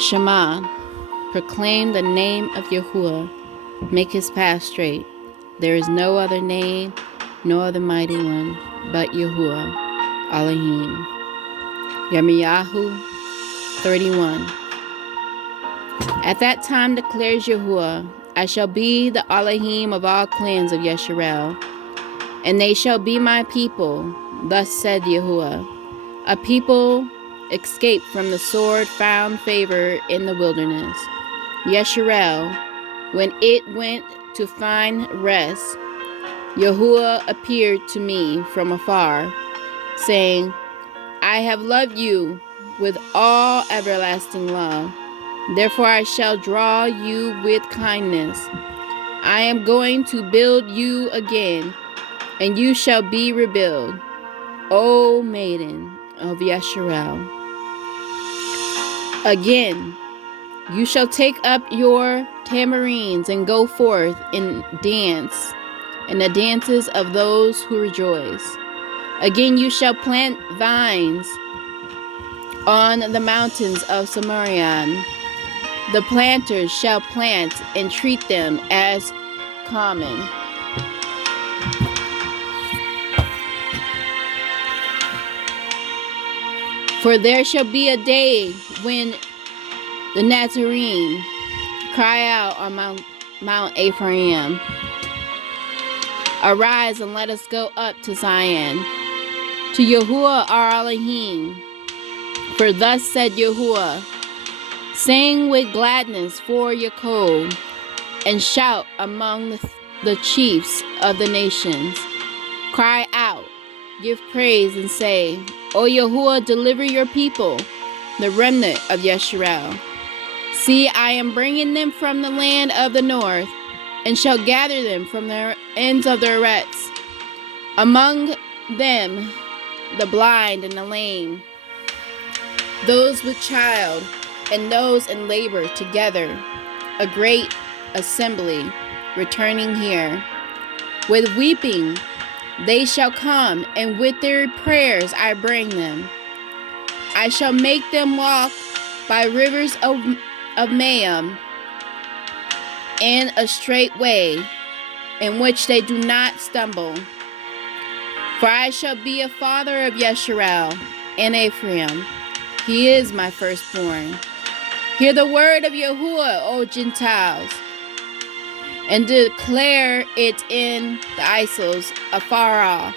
Shema, proclaim the name of Yahuwah, make his path straight. There is no other name, no other mighty one, but Yahuwah, Elohim. Yirmiyahu 31. At that time declares Yahuwah, I shall be the Elohim of all clans of Yasharel, and they shall be my people. Thus said Yahuwah, a people escaped from the sword found favor in the wilderness. Yasharel, when it went to find rest, Yahuwah appeared to me from afar, saying, I have loved you with all everlasting love. Therefore I shall draw you with kindness. I am going to build you again, and you shall be rebuilt, O maiden of Yasharel. Again, you shall take up your tamarines and go forth and dance, in the dances of those who rejoice. Again, you shall plant vines on the mountains of Samarian. The planters shall plant and treat them as common. For there shall be a day when the Nazarene cry out on Mount Ephraim, arise and let us go up to Zion, to Yahuwah our Elohim. For thus said Yahuwah, sing with gladness for Yaakov, and shout among the chiefs of the nations. Cry out, give praise, and say, O Yahuwah, deliver your people, the remnant of Yasharel. See, I am bringing them from the land of the north, and shall gather them from the ends of the eretz. Among them, the blind and the lame, those with child, and those in labor together, a great assembly returning here. With weeping they shall come, and with their prayers I bring them. I shall make them walk by rivers of Mayam, in a straight way, in which they do not stumble. For I shall be a father of Yasharel and Ephraim. He is my firstborn. Hear the word of Yahuwah, O Gentiles, and declare it in the isles afar off.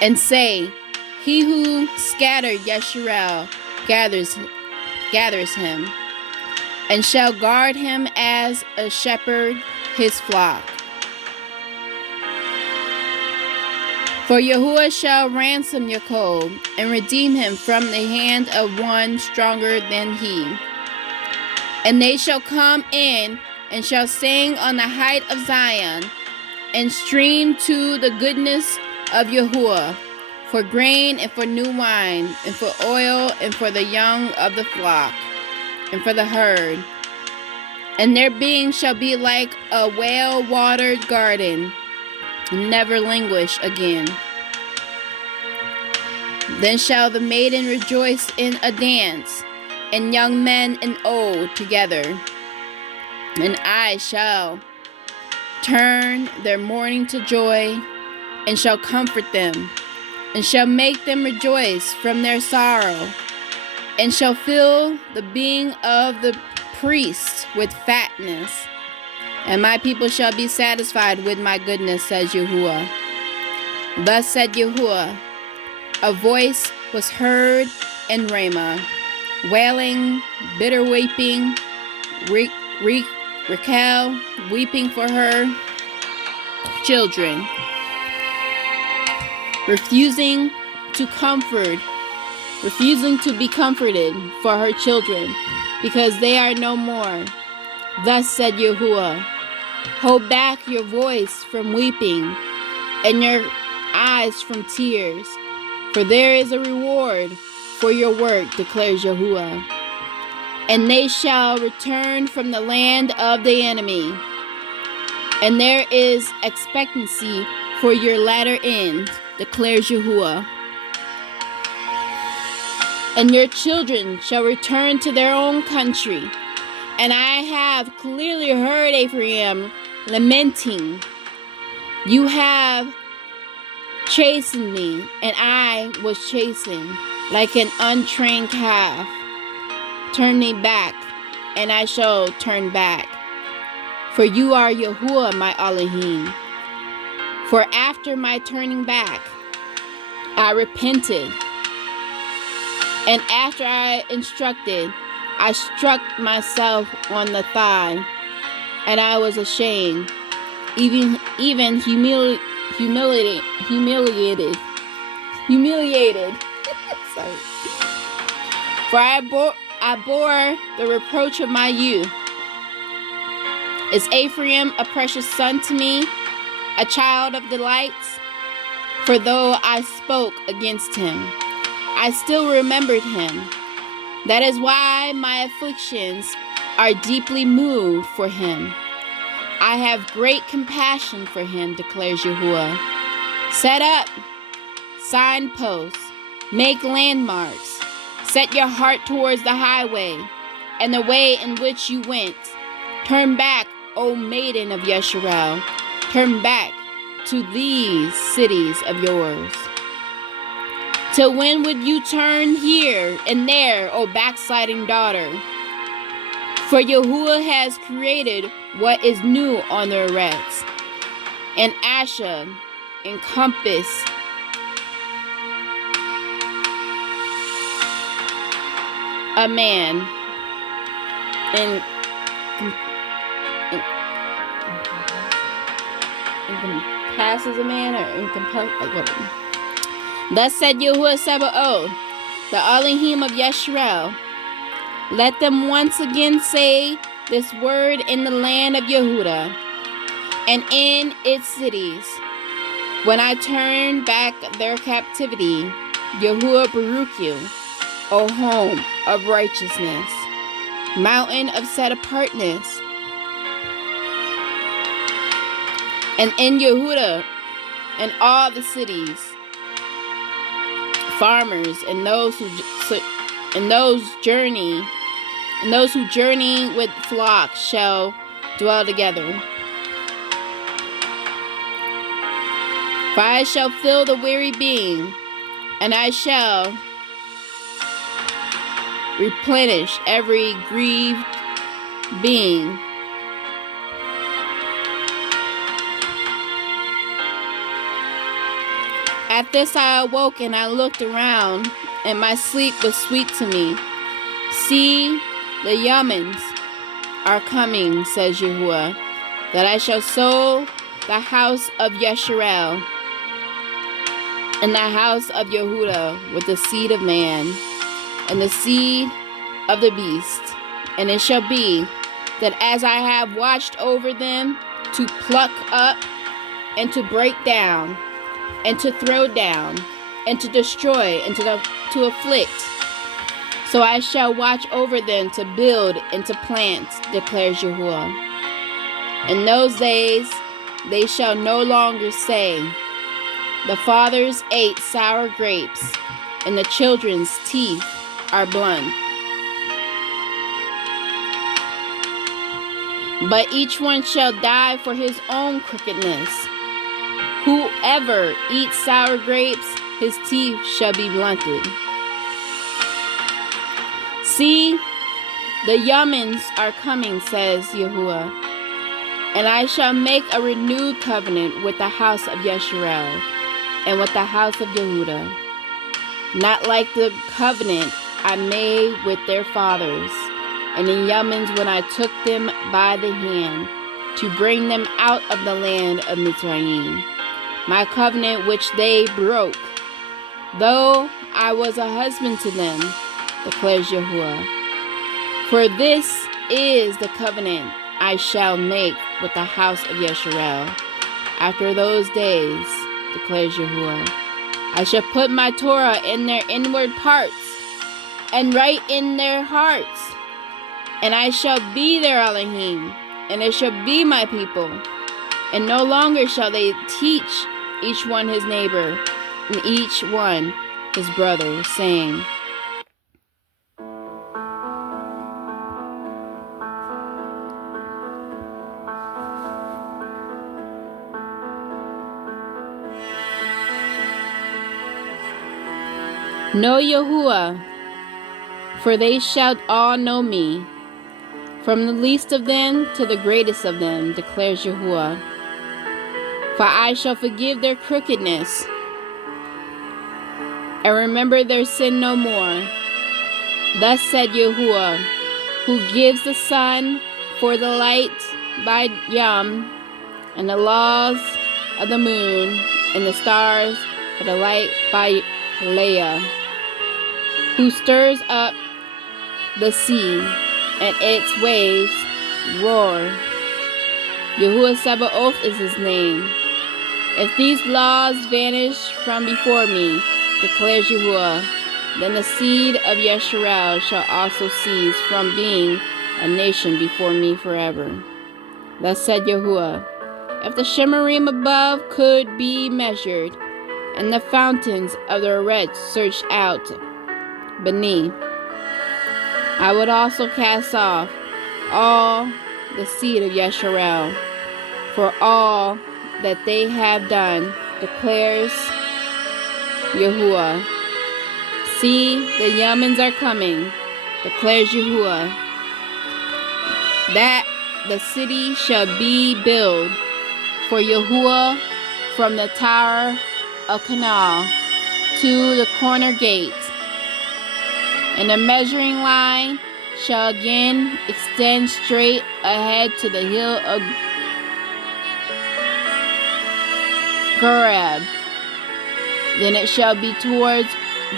And say, he who scattered Yasharel gathers him, and shall guard him as a shepherd his flock. For Yahuwah shall ransom Yaakov, and redeem him from the hand of one stronger than he. And they shall come in, and shall sing on the height of Zion, and stream to the goodness of Yahuwah, for grain, and for new wine, and for oil, and for the young of the flock, and for the herd. And their being shall be like a well-watered garden, and never languish again. Then shall the maiden rejoice in a dance, and young men and old together. And I shall turn their mourning to joy, and shall comfort them, and shall make them rejoice from their sorrow, and shall fill the being of the priests with fatness. And my people shall be satisfied with my goodness, says Yahuwah. Thus said Yahuwah, a voice was heard in Ramah, wailing, bitter weeping, Rachel weeping for her children, refusing to be comforted for her children, because they are no more. Thus said Yahuwah, hold back your voice from weeping, and your eyes from tears, for there is a reward for your work, declares Yahuwah. And they shall return from the land of the enemy, and there is expectancy for your latter end, declares Yahuwah. and your children shall return to their own country. And I have clearly heard Ephraim lamenting. You have chastened me, and I was chastened, like an untrained calf. Turn me back, and I shall turn back. For you are Yahuwah, my Elohim. For after my turning back, I repented. And after I instructed, I struck myself on the thigh, and I was ashamed, even humiliated. Sorry. For I bore the reproach of my youth. Is Ephraim a precious son to me, a child of delights? For though I spoke against him, I still remembered him. That is why my afflictions are deeply moved for him. I have great compassion for him, declares Yahuwah. Set up signposts, make landmarks, set your heart towards the highway and the way in which you went. Turn back, O maiden of Yeshurun, turn back to these cities of yours. Till when would you turn here and there, O backsliding daughter? For Yahuwah has created what is new on the Eretz, and Asher encompass a man encompasses a man or encompasses. Thus said Yahuwah Sabaoth, the Elohim of Yeshurun, let them once again say this word in the land of Yehuda and in its cities. When I turn back their captivity, Yahuwah Baruch you, O home of righteousness, mountain of set apartness. And in Yehuda and all the cities, farmers and those who journey with flocks shall dwell together. For I shall fill the weary being, and I shall replenish every grieved being. At this I awoke and I looked around, and my sleep was sweet to me. See, the Yamans are coming, says Yahuwah, that I shall sow the house of Yeshurun and the house of Yehuda with the seed of man and the seed of the beast. And it shall be that as I have watched over them to pluck up and to break down and to throw down and to destroy and to afflict, so I shall watch over them to build and to plant, declares Yahuwah. In those days they shall no longer say, the fathers ate sour grapes, and the children's teeth are blunt. But each one shall die for his own crookedness. Whoever eats sour grapes, his teeth shall be blunted. See, the Yamans are coming, says Yahuwah, and I shall make a renewed covenant with the house of Yeshurun and with the house of Yehuda, not like the covenant I made with their fathers and the Yamans when I took them by the hand to bring them out of the land of Mitzrayim, my covenant which they broke, though I was a husband to them, declares Yahuwah. For this is the covenant I shall make with the house of Yeshurun after those days, declares Yahuwah. I shall put my Torah in their inward parts and write in their hearts, and I shall be their Elohim, and they shall be my people. And no longer shall they teach each one his neighbor and each one his brother, saying, Know Yahuwah, for they shall all know me, from the least of them to the greatest of them, declares Yahuwah. For I shall forgive their crookedness, and remember their sin no more. Thus said Yahuwah, who gives the sun for the light by Yom, and the laws of the moon, and the stars for the light by Leah, who stirs up the sea, and its waves roar. Yahuwah Sabaoth is his name. If these laws vanish from before me, declares Yahuwah, then the seed of Yasharal shall also cease from being a nation before me forever. Thus said Yahuwah, if the Shemarim above could be measured, and the fountains of the Eretz searched out beneath, I would also cast off all the seed of Yasharal for all that they have done, declares Yahuwah. See, the Yamans are coming, declares Yahuwah, that the city shall be built for Yahuwah from the tower of Canal to the corner gate, and the measuring line shall again extend straight ahead to the hill of Goreb. Then it shall be towards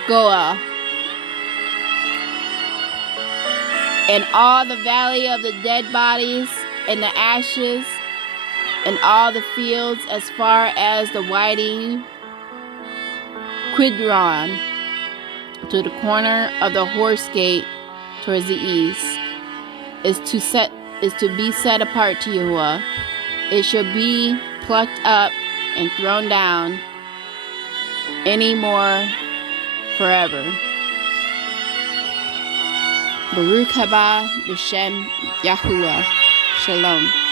Goah, and all the valley of the dead bodies and the ashes, and all the fields as far as the wadi Quidron, to the corner of the horse gate towards the east, is to be set apart to Yahuwah. It shall be plucked up and thrown down any more forever. Baruch haba b'shem Yahuwah. Shalom.